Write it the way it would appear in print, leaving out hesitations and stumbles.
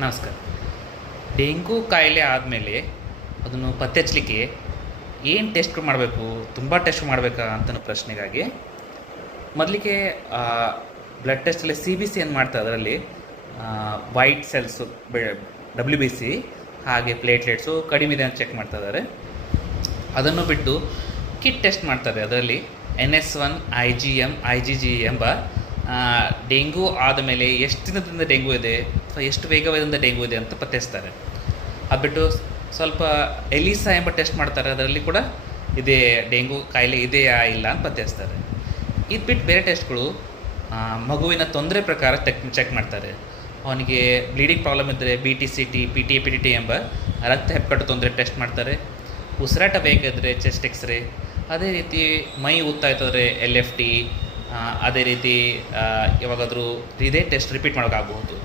ನಮಸ್ಕಾರ. ಡೆಂಗೂ ಕಾಯಿಲೆ ಆದಮೇಲೆ ಅದನ್ನು ಪತ್ತೆ ಹಚ್ಚಲಿಕ್ಕೆ ಏನು ಟೆಸ್ಟ್ ಮಾಡಬೇಕು, ತುಂಬ ಟೆಸ್ಟ್ ಮಾಡಬೇಕಾ ಅಂತ ಪ್ರಶ್ನೆಗಾಗಿ ಮೊದಲಿಗೆ ಬ್ಲಡ್ ಟೆಸ್ಟಲ್ಲಿ CBC ಏನು ಮಾಡ್ತಾರೆ, ಅದರಲ್ಲಿ ವೈಟ್ ಸೆಲ್ಸು WBC ಹಾಗೆ ಪ್ಲೇಟ್ಲೆಟ್ಸು ಕಡಿಮೆ ಇದೆ ಅಂತ ಚೆಕ್ ಮಾಡ್ತಾ ಇದ್ದಾರೆ. ಅದನ್ನು ಬಿಟ್ಟು ಕಿಟ್ ಟೆಸ್ಟ್ ಮಾಡ್ತಾರೆ. ಅದರಲ್ಲಿ NS1 IgM IgG ಎಂಬ ಡೆಂಗೂ ಆದಮೇಲೆ ಎಷ್ಟು ದಿನದಿಂದ ಡೆಂಗೂ ಇದೆ ಅಥವಾ ಎಷ್ಟು ವೇಗದಿಂದ ಡೆಂಗೂ ಇದೆ ಅಂತ ಪತ್ತೆಸ್ತಾರೆ. ಅದು ಬಿಟ್ಟು ಸ್ವಲ್ಪ ಎಲಿಸಾ ಎಂಬ ಟೆಸ್ಟ್ ಮಾಡ್ತಾರೆ. ಅದರಲ್ಲಿ ಕೂಡ ಇದೇ ಡೆಂಗೂ ಕಾಯಿಲೆ ಇದೆಯಾ ಇಲ್ಲ ಅಂತ ಪತ್ತೆಸ್ತಾರೆ. ಇದು ಬಿಟ್ಟು ಬೇರೆ ಟೆಸ್ಟ್ಗಳು ಮಗುವಿನ ತೊಂದರೆ ಪ್ರಕಾರ ಚೆಕ್ ಮಾಡ್ತಾರೆ. ಅವನಿಗೆ ಬ್ಲೀಡಿಂಗ್ ಪ್ರಾಬ್ಲಮ್ ಇದ್ದರೆ BT-CT PTA-PTT ಎಂಬ ರಕ್ತ ಹೆಪ್ಪುಗಟ್ಟು ತೊಂದರೆ ಟೆಸ್ಟ್ ಮಾಡ್ತಾರೆ. ಉಸಿರಾಟ ವೇಗ ಇದ್ದರೆ ಚೆಸ್ಟ್ ಎಕ್ಸ್ರೇ, ಅದೇ ರೀತಿ ಮೈ ಊದ್ತಾ ಇರ್ತದ್ರೆ LFT, ಅದೇ ರೀತಿ ಯಾವಾಗಾದರೂ ಇದೇ ಟೆಸ್ಟ್ ರಿಪೀಟ್ ಮಾಡೋಕ್ಕಾಗಬಹುದು.